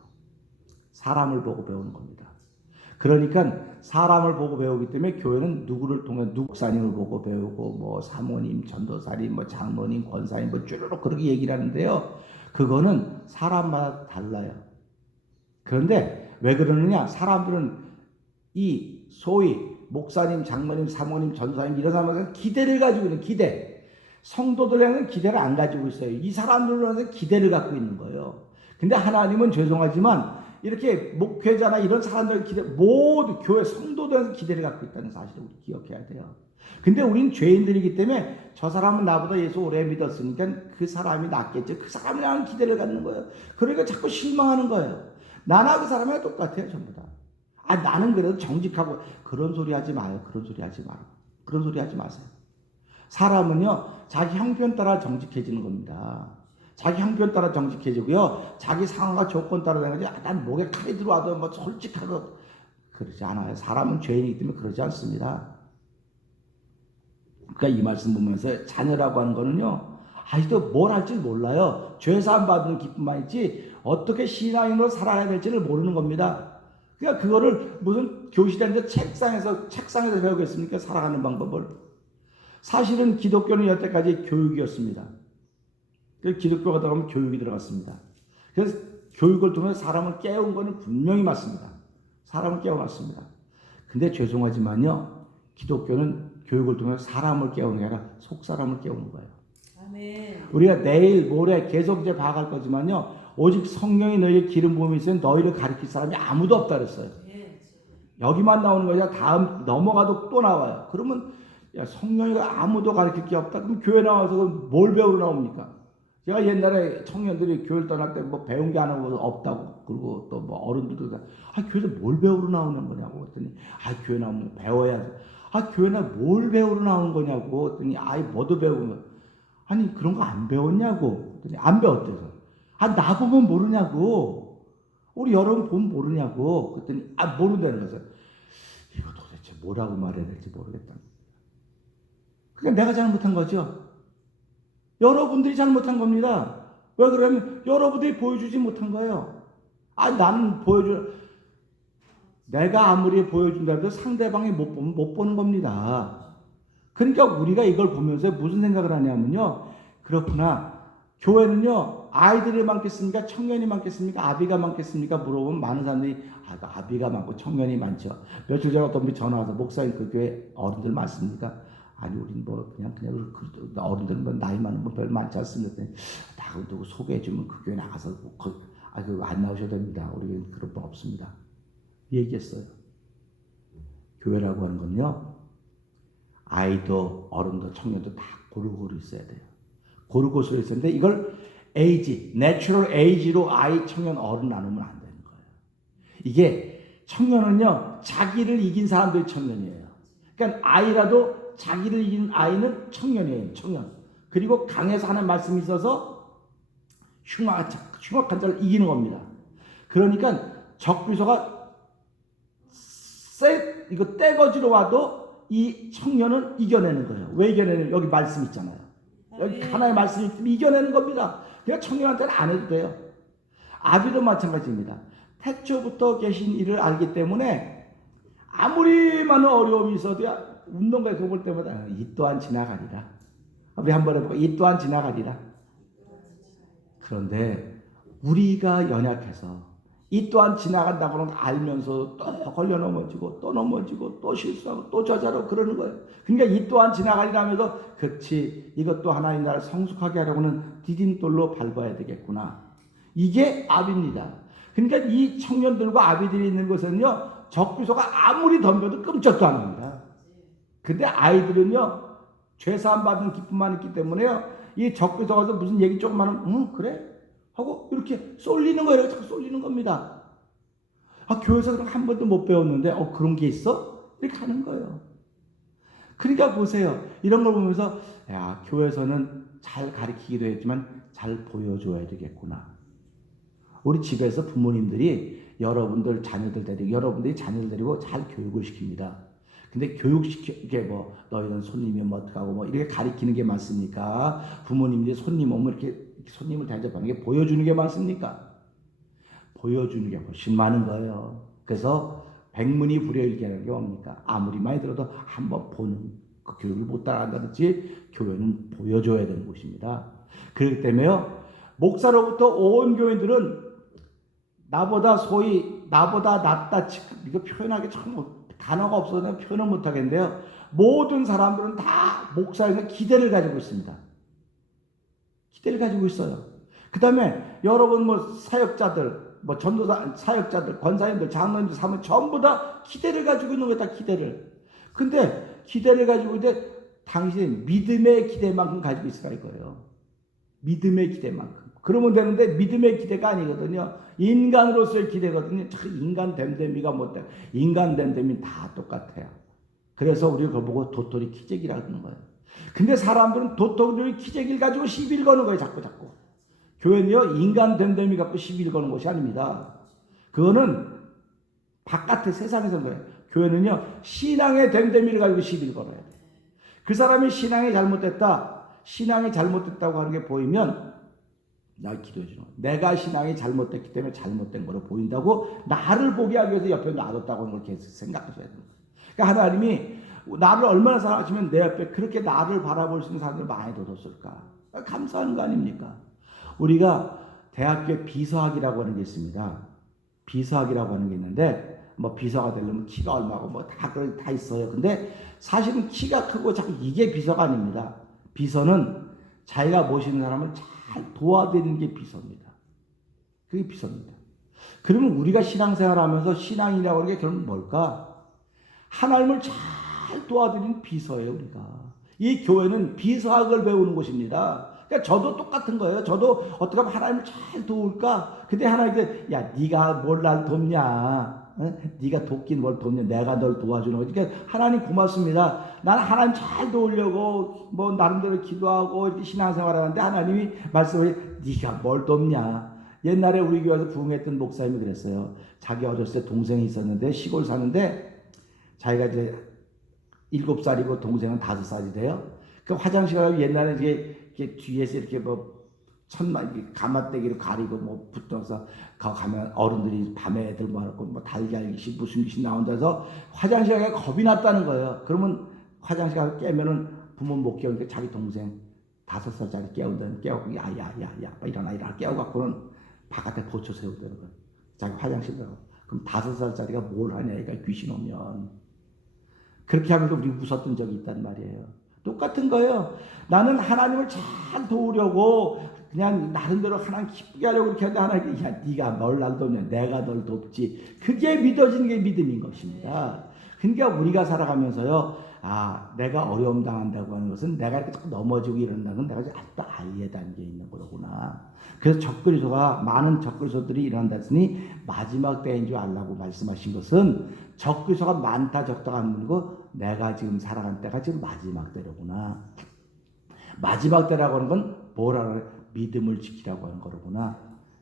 사람을 보고 배우는 겁니다. 그러니까 사람을 보고 배우기 때문에 교회는 누구를 통해 목사님을 보고 배우고 뭐 사모님, 전도사님, 뭐 장로님, 권사님 뭐 쭈르륵 그렇게 얘기를 하는데요. 그거는 사람마다 달라요. 그런데 왜 그러느냐? 사람들은 이 소위 목사님, 장로님, 사모님, 전도사님 이런 사람들은 기대를 가지고 있는 기대. 성도들에는 기대를 안 가지고 있어요. 이 사람들은 기대를 갖고 있는 거예요. 근데 하나님은 죄송하지만 이렇게 목회자나 이런 사람들 기대 모두 교회 성도들에서 기대를 갖고 있다는 사실을 우리 기억해야 돼요. 근데 우린 죄인들이기 때문에 저 사람은 나보다 예수 오래 믿었으니까 그 사람이 낫겠죠. 그 사람에 대한 기대를 갖는 거예요. 그러니까 자꾸 실망하는 거예요. 나나 그 사람이랑 똑같아요. 전부 다. 나는 그래도 정직하고 그런 소리 하지 마요. 그런 소리 하지 마요. 그런 소리 하지 마세요. 사람은요 자기 형편 따라 정직해지는 겁니다. 자기 형편 따라 정직해지고요. 자기 상황과 조건 따라 되는 거지. 난 목에 칼이 들어와도 뭐 솔직하고 그러지 않아요. 사람은 죄인이기 때문에 그러지 않습니다. 그러니까 이 말씀 보면서 자녀라고 하는 거는요. 아직도 뭘 할지 몰라요. 죄사함 받는 기쁨만 있지 어떻게 신앙인으로 살아야 될지를 모르는 겁니다. 그러니까 그거를 무슨 교실에 책상에서 배우겠습니까? 살아가는 방법을. 사실은 기독교는 여태까지 교육이었습니다. 기독교가 들어가면 교육이 들어갔습니다. 그래서 교육을 통해 사람을 깨운 것은 분명히 맞습니다. 사람을 깨워놨습니다. 근데 죄송하지만요. 기독교는 교육을 통해 사람을 깨우는 게 아니라 속사람을 깨우는 거예요. 아멘. 우리가 내일 모레 계속 이제 봐갈 거지만요. 오직 성령이 너희의 기름 부음이 있으면 너희를 가르칠 사람이 아무도 없다 그랬어요. 여기만 나오는 거야. 다음 넘어가도 또 나와요. 그러면 성령이가 아무도 가르칠 게 없다. 그럼 교회 나와서 뭘 배우러 나옵니까? 제가 옛날에 청년들이 교회를 떠날 때 뭐 배운 게 하나 없다고, 그리고 또 뭐 어른들도 교회에서 뭘 배우러 나오는 거냐고 했더니 교회 나오면 배워야지. 교회나 뭘 배우러 나오는 거냐고 했더니 뭐도 배우면 아니 그런 거 안 배웠냐고 했더니 안 배웠대요. 나 보면 모르냐고, 우리 여러분 보면 모르냐고 그랬더니 모른다는 거죠. 이거 도대체 뭐라고 말해야 될지 모르겠다. 그러니까 내가 잘못한 거죠. 여러분들이 잘못한 겁니다. 왜 그러면 여러분들이 보여주지 못한 거예요. 나는 내가 아무리 보여준다 해도 상대방이 못 보면 못 보는 겁니다. 그러니까 우리가 이걸 보면서 무슨 생각을 하냐면요. 그렇구나. 교회는요, 아이들이 많겠습니까? 청년이 많겠습니까? 아비가 많겠습니까? 물어보면 많은 사람들이 아비가 많고 청년이 많죠. 며칠 전에 어떤 분이 전화 와서 목사님 그 교회 어른들 많습니까? 아니 우린 그냥 어른들은 뭐 나이 많은 분 별로 많지 않습니다. 누구 소개해주면 그 교회 나가서 안 나오셔도 됩니다. 우리는 그런 분 없습니다. 얘기했어요. 교회라고 하는 건요, 아이도 어른도 청년도 다 고루고루 있어야 돼요. 고루고루 있어야 되는데 이걸 내추럴 에이지로 아이, 청년, 어른 나누면 안 되는 거예요. 이게 청년은요, 자기를 이긴 사람들이 청년이에요. 그러니까 아이라도 자기를 이긴 아이는 청년이에요. 청년. 그리고 강에서 하는 말씀이 있어서 흉악한 자를 이기는 겁니다. 그러니까 적그리스도가 이거 떼거지로 와도 이 청년은 이겨내는 거예요. 왜 이겨내는? 여기 말씀 있잖아요. 여기 하나의 말씀이 있으면 이겨내는 겁니다. 그러니까 청년한테는 안 해도 돼요. 아비도 마찬가지입니다. 태초부터 계신 이를 알기 때문에 아무리 많은 어려움이 있어도 운동가에 그거 볼 때마다 이 또한 지나가리라. 우리 한번 해볼까? 이 또한 지나가리라. 그런데 우리가 연약해서 이 또한 지나간다고 하는 걸 알면서 또 걸려 넘어지고 또 넘어지고 또 실수하고 또 저자로 그러는 거예요. 그러니까 이 또한 지나가리라 하면서 그렇지, 이것도 하나님 나라를 성숙하게 하려고는 디딤돌로 밟아야 되겠구나. 이게 아비입니다. 그러니까 이 청년들과 아비들이 있는 곳은요, 적그리스도가 아무리 덤벼도 끔찍도 안 합니다. 근데 아이들은요, 죄사함 받는 기쁨만 있기 때문에요, 이 적그리스도 가서 무슨 얘기 조금 하면 그래? 하고 이렇게 쏠리는 거예요. 자꾸 쏠리는 겁니다. 교회에서 그럼 한 번도 못 배웠는데 그런 게 있어? 이렇게 하는 거예요. 그러니까 보세요. 이런 걸 보면서 교회에서는 잘 가르치기도 했지만 잘 보여줘야 되겠구나. 우리 집에서 부모님들이 여러분들이 자녀들 데리고 잘 교육을 시킵니다. 근데 이게 너희는 손님이면 어떡하고 이렇게 가르치는 게 맞습니까? 부모님들이 손님 오면 이렇게 손님을 대접하는 게 보여주는 게 많습니까? 보여주는 게 훨씬 많은 거예요. 그래서 백문이 불여일견이라는 게 뭡니까? 아무리 많이 들어도 한번 보는 그 교육을 못 따라간다든지 교회는 보여줘야 되는 곳입니다. 그렇기 때문에요, 목사로부터 온 교인들은 나보다 낫다, 이거 표현하기 참 단어가 없어서 내가 표현을 못 하겠는데요, 모든 사람들은 다 목사에서 기대를 가지고 있습니다. 기대를 가지고 있어요. 그 다음에 여러분 사역자들, 전도사 사역자들, 권사님들, 장로님들, 사모님 전부 다 기대를 가지고 있는 거예요. 다 기대를. 근데 기대를 가지고 있는데 당신이 믿음의 기대만큼 가지고 있으라 이거예요. 믿음의 기대만큼. 그러면 되는데 믿음의 기대가 아니거든요. 인간으로서의 기대거든요. 인간 됨됨이가 못돼. 인간 됨됨이 다 똑같아요. 그래서 우리가 그걸 보고 도토리 키재기라고 하는 거예요. 근데 사람들은 도토리 키재기를 가지고 시비를 거는 거예요. 자꾸. 교회는요, 인간 됨됨이 갖고 시비를 거는 것이 아닙니다. 그거는 바깥의 세상에서 그래요. 교회는요, 신앙의 됨됨이를 가지고 시비를 걸어야 돼요. 그 사람이 신앙이 잘못됐다고 하는 게 보이면 나 기도해 주는 거예요. 내가 신앙이 잘못됐기 때문에 잘못된 거로 보인다고 나를 보게 하기 위해서 옆에 놔뒀다고 하는 걸 계속 생각하셔야 됩니다. 그러니까 하나님이 나를 얼마나 사랑하시면 내 옆에 그렇게 나를 바라볼 수 있는 사람들을 많이 둬뒀을까? 감사한 거 아닙니까? 우리가 대학교 비서학이라고 하는 게 있습니다. 비서학이라고 하는 게 있는데 비서가 되려면 키가 얼마고 다 있어요. 근데 사실은 키가 크고 자꾸 이게 비서가 아닙니다. 비서는 자기가 모시는 사람을 잘 도와드리는 게 비서입니다. 그게 비서입니다. 그러면 우리가 신앙생활하면서 신앙이라고 하는 게 결국 뭘까? 하나님을 잘 도와드리는 비서예요. 우리가 이 교회는 비서학을 배우는 곳입니다. 그러니까 저도 똑같은 거예요. 저도 어떻게 하면 하나님을 잘 도울까? 근데 하나님께 야 네가 뭘 날 돕냐? 어? 네가 돕긴 뭘 돕냐? 내가 널 도와주는 거지. 그러니까 하나님 고맙습니다. 나는 하나님 잘 도우려고 뭐 나름대로 기도하고 이렇게 신앙생활하는데 하나님이 말씀해 네가 뭘 돕냐? 옛날에 우리 교회에서 부흥했던 목사님이 그랬어요. 자기 어렸을 때 동생이 있었는데 시골 사는데 자기가 이제 7살이고 동생은 5살이래요. 그 화장실 가면 옛날에 이렇게 뒤에서 이렇게 뭐 천막 가마떼기를 가리고 뭐 붙어서 가면 어른들이 밤에 애들 모아놓고 뭐 달걀 귀신 무슨 귀신 나온다 해서 화장실 가기가 겁이 났다는 거예요. 그러면 화장실 가서 깨면은 부모 못 깨우니까 자기 동생 5살짜리 깨우고 야야야야 일어나 깨워갖고는 바깥에 보초 세우더라는 거예요. 자기 화장실 가고. 그럼 5살짜리가 뭘 하냐 얘가 귀신 오면. 그렇게 하면서 우리 웃었던 적이 있단 말이에요. 똑같은 거예요. 나는 하나님을 잘 도우려고 그냥 나름대로 하나님 기쁘게 하려고 그렇게 하는데 하나님께 야 네가 뭘 날 돕냐 내가 널 돕지. 그게 믿어지는 게 믿음인 것입니다. 그러니까 우리가 살아가면서요 내가 어려움 당한다고 하는 것은 내가 이렇게 자꾸 넘어지고 이런다는 건 내가 아직도 아이의 단계에 있는 거로구나. 그래서 많은 적그리스도들이 일어난다 했으니 마지막 때인 줄 알라고 말씀하신 것은 적그리스도가 많다 적다가 아니고 내가 지금 살아간 때가 지금 마지막 때로구나. 마지막 때라고 하는 건 뭐라 그래? 믿음을 지키라고 하는 거로구나.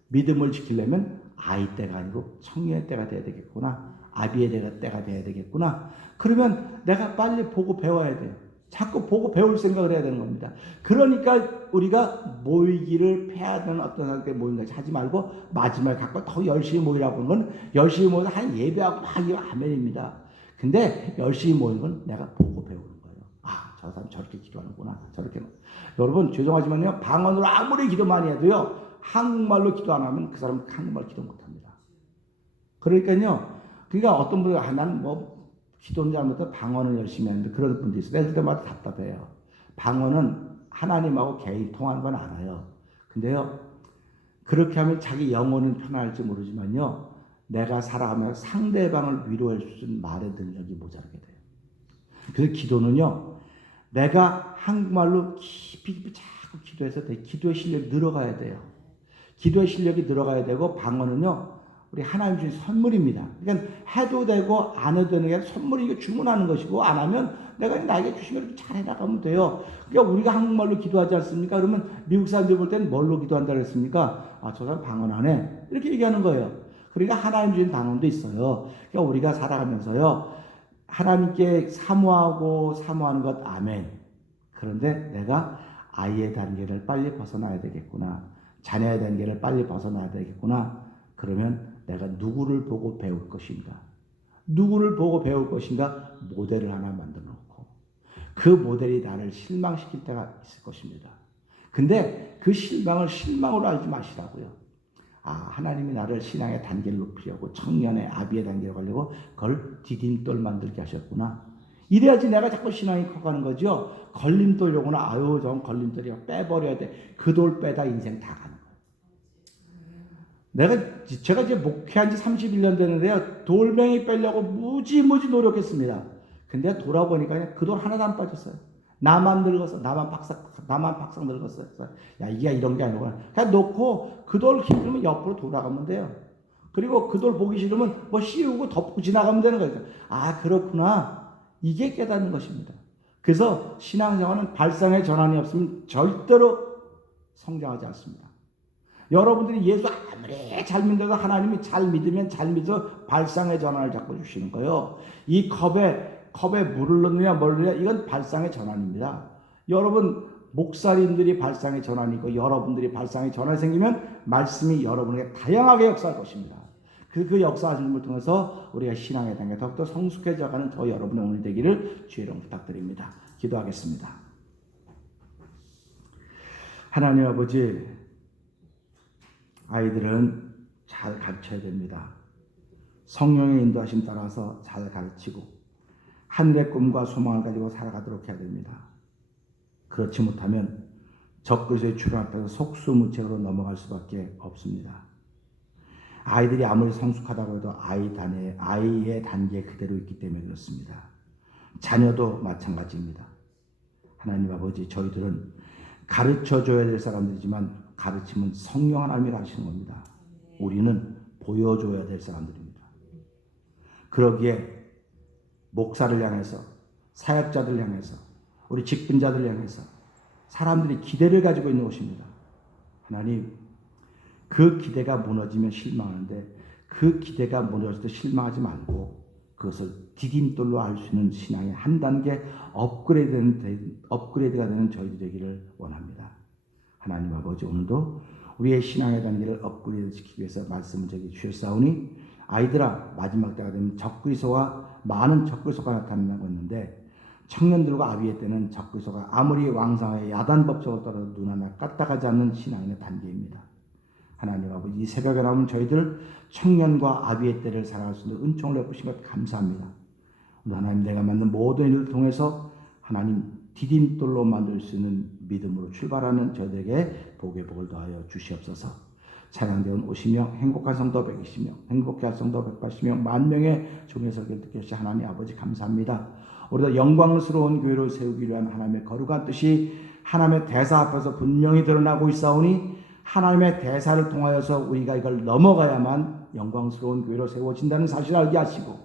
믿음을 지키려면 아이 때가 아니고 청년의 때가 돼야 되겠구나. 아비의 때가 돼야 되겠구나. 그러면 내가 빨리 보고 배워야 돼요. 자꾸 보고 배울 생각을 해야 되는 겁니다. 그러니까 우리가 모이기를 패하는 어떤 상태에 모인 것이 하지 말고 마지막에 갖고 더 열심히 모이라고 하는 건 열심히 모여서 한 예배하고 막 이거 아멘입니다. 근데 열심히 모이는 건 내가 보고 배우는 거예요. 저 사람 저렇게 기도하는구나. 저렇게. 여러분 죄송하지만요. 방언으로 아무리 기도 많이 해도요. 한국말로 기도 안 하면 그 사람은 한국말 기도 못합니다. 그러니까요. 그러니까 어떤 분들 나는 뭐 기도는 잘못해 방언을 열심히 하는데 그런 분들이 있어요. 내가 그때마다 답답해요. 방언은 하나님하고 개인 통하는 건 알아요. 근데요. 그렇게 하면 자기 영혼은 편안할지 모르지만요. 내가 살아가면서 상대방을 위로할 수 있는 말의 능력이 모자라게 돼요. 그래서 기도는요. 내가 한국말로 깊이 자꾸 기도해서 기도의 실력이 늘어가야 돼요. 기도의 실력이 늘어가야 되고 방언은요. 우리 하나님 주신 선물입니다. 그러니까 해도 되고 안 해도 되는 게 아니라 선물이 이거 주문하는 것이고 안 하면 내가 나에게 주시면 이렇게 잘 해나가면 돼요. 그러니까 우리가 한국말로 기도하지 않습니까? 그러면 미국 사람들 볼 때는 뭘로 기도한다 그랬습니까? 저 사람 방언 안 해. 이렇게 얘기하는 거예요. 그러니까 하나님 주신 방언도 있어요. 그러니까 우리가 살아가면서요. 하나님께 사모하는 것 아멘. 그런데 내가 아이의 단계를 빨리 벗어나야 되겠구나. 자녀의 단계를 빨리 벗어나야 되겠구나. 그러면 내가 누구를 보고 배울 것인가? 누구를 보고 배울 것인가? 모델을 하나 만들어 놓고 그 모델이 나를 실망시킬 때가 있을 것입니다. 근데 그 실망을 실망으로 알지 마시라고요. 하나님이 나를 신앙의 단계를 높이려고 청년의 아비의 단계로 가려고 그걸 디딤돌 만들게 하셨구나. 이래야지 내가 자꾸 신앙이 커가는 거죠. 걸림돌 요구나 저 걸림돌이 빼버려야 돼. 그 돌 빼다 인생 다 가는 거예요. 제가 이제 목회한 지 31년 되는데요. 돌멩이 빼려고 무지 노력했습니다. 근데 돌아보니까 그냥 그 돌 하나도 안 빠졌어요. 나만 늙었어. 나만 박삭 늙었어요. 이게 이런 게 아니구나. 그냥 놓고 그 돌 힘들면 옆으로 돌아가면 돼요. 그리고 그 돌 보기 싫으면 뭐 씌우고 덮고 지나가면 되는 거예요. 그렇구나. 이게 깨닫는 것입니다. 그래서 신앙생활은 발상의 전환이 없으면 절대로 성장하지 않습니다. 여러분들이 예수 아무리 잘 믿어도 하나님이 잘 믿으면 잘 믿어 발상의 전환을 자꾸 주시는 거예요. 이 컵에 물을 넣느냐 뭘 넣느냐 이건 발상의 전환입니다. 여러분 목사님들이 발상의 전환이고 여러분들이 발상의 전환이 생기면 말씀이 여러분에게 다양하게 역사할 것입니다. 그 역사하시는 걸 통해서 우리가 신앙의 단계 더욱더 성숙해져가는 저 여러분의 오늘 되기를 주의 이름으로 부탁드립니다. 기도하겠습니다. 하나님 아버지, 아이들은 잘 가르쳐야 됩니다. 성령의 인도하심 따라서 잘 가르치고 하늘의 꿈과 소망을 가지고 살아가도록 해야 됩니다. 그렇지 못하면 적그리스도의 주름 앞에서 속수무책으로 넘어갈 수밖에 없습니다. 아이들이 아무리 성숙하다고 해도 아이의 단계에 그대로 있기 때문에 그렇습니다. 자녀도 마찬가지입니다. 하나님 아버지, 저희들은 가르쳐줘야 될 사람들이지만 가르침은 성령 하나님이 가르치는 겁니다. 우리는 보여줘야 될 사람들입니다. 그러기에 목사를 향해서, 사역자들 향해서, 우리 직분자들 향해서 사람들이 기대를 가지고 있는 것입니다. 하나님, 그 기대가 무너지면 실망하는데 그 기대가 무너질 때 실망하지 말고 그것을 디딤돌로 알 수 있는 신앙의 한 단계 업그레이드가 되는 저희들 되기를 원합니다. 하나님 아버지, 오늘도 우리의 신앙의 단계를 업그레이드 시키기 위해서 말씀을 저기 주셨사오니 아이들아, 마지막 때가 되면 적그리스도와 많은 적그리스도가 나타나고 있는데 청년들과 아비의 때는 적그리스도가 아무리 왕성하게 야단법석을 떨어도 눈 하나 까딱하지 않는 신앙의 단계입니다. 하나님 아버지, 이 새벽에 나오는 저희들 청년과 아비의 때를 살아갈 수 있는 은총을 베푸신 것 감사합니다. 하나님, 내가 만든 모든 일을 통해서 하나님 디딤돌로 만들 수 있는 믿음으로 출발하는 저희들에게 복의 복을 더하여 주시옵소서. 찬양대원 50명, 행복한 성도 120명, 행복해 할 성도 180명, 만명의 종의 설교를 듣게 하시 하나님 아버지 감사합니다. 우리도 영광스러운 교회를 세우기 위한 하나님의 거룩한 뜻이 하나님의 대사 앞에서 분명히 드러나고 있사오니 하나님의 대사를 통하여서 우리가 이걸 넘어가야만 영광스러운 교회로 세워진다는 사실을 알게 하시고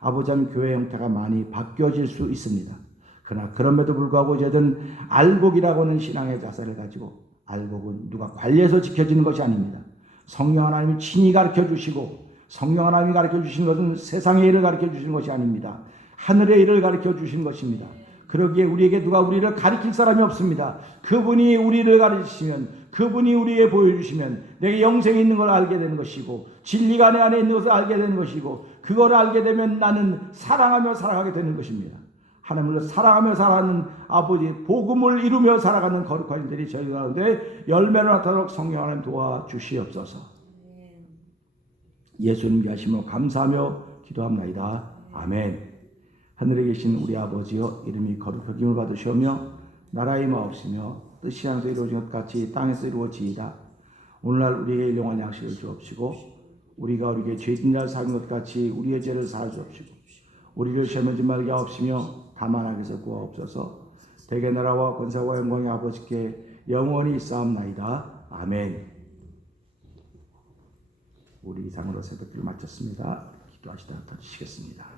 아버지 하나님, 교회 형태가 많이 바뀌어질 수 있습니다. 그러나 그럼에도 불구하고 어쨌든 알곡이라고 하는 신앙의 자세를 가지고, 알곡은 누가 관리해서 지켜지는 것이 아닙니다. 성령 하나님이 친히 가르쳐 주시고, 성령 하나님이 가르쳐 주신 것은 세상의 일을 가르쳐 주시는 것이 아닙니다. 하늘의 일을 가르쳐 주신 것입니다. 그러기에 우리에게 누가 우리를 가르칠 사람이 없습니다. 그분이 우리를 가르치시면, 그분이 우리에게 보여주시면 내게 영생이 있는 걸 알게 되는 것이고, 진리가 내 안에 있는 것을 알게 되는 것이고, 그걸 알게 되면 나는 사랑하며 살아가게 되는 것입니다. 하나님을 사랑하며 살아가는 아버지, 복음을 이루며 살아가는 거룩한 이들이 저희 가운데 열매를 나타내도록 성령 하나님 도와주시옵소서. 예수님 위하심으로 감사하며 기도합나이다. 아멘. 하늘에 계신 우리 아버지여, 이름이 거룩하심을 받으시오며 나라의 마옵시며 뜻이 하늘에서 이루어진 것 같이 땅에서 이루어지이다. 오늘날 우리에게 일용할 양식을 주옵시고 우리가 우리에게 죄진 자를 사하는 것 같이 우리의 죄를 사하 주옵시고 우리를 시험에 들지 말게 하옵시며 다만 악에서 구하옵소서. 대개 나라와 권세와 영광이 아버지께 영원히 있사옵나이다. 아멘. 우리 이상으로 새벽기를 마쳤습니다. 기도하시다 터주시겠습니다.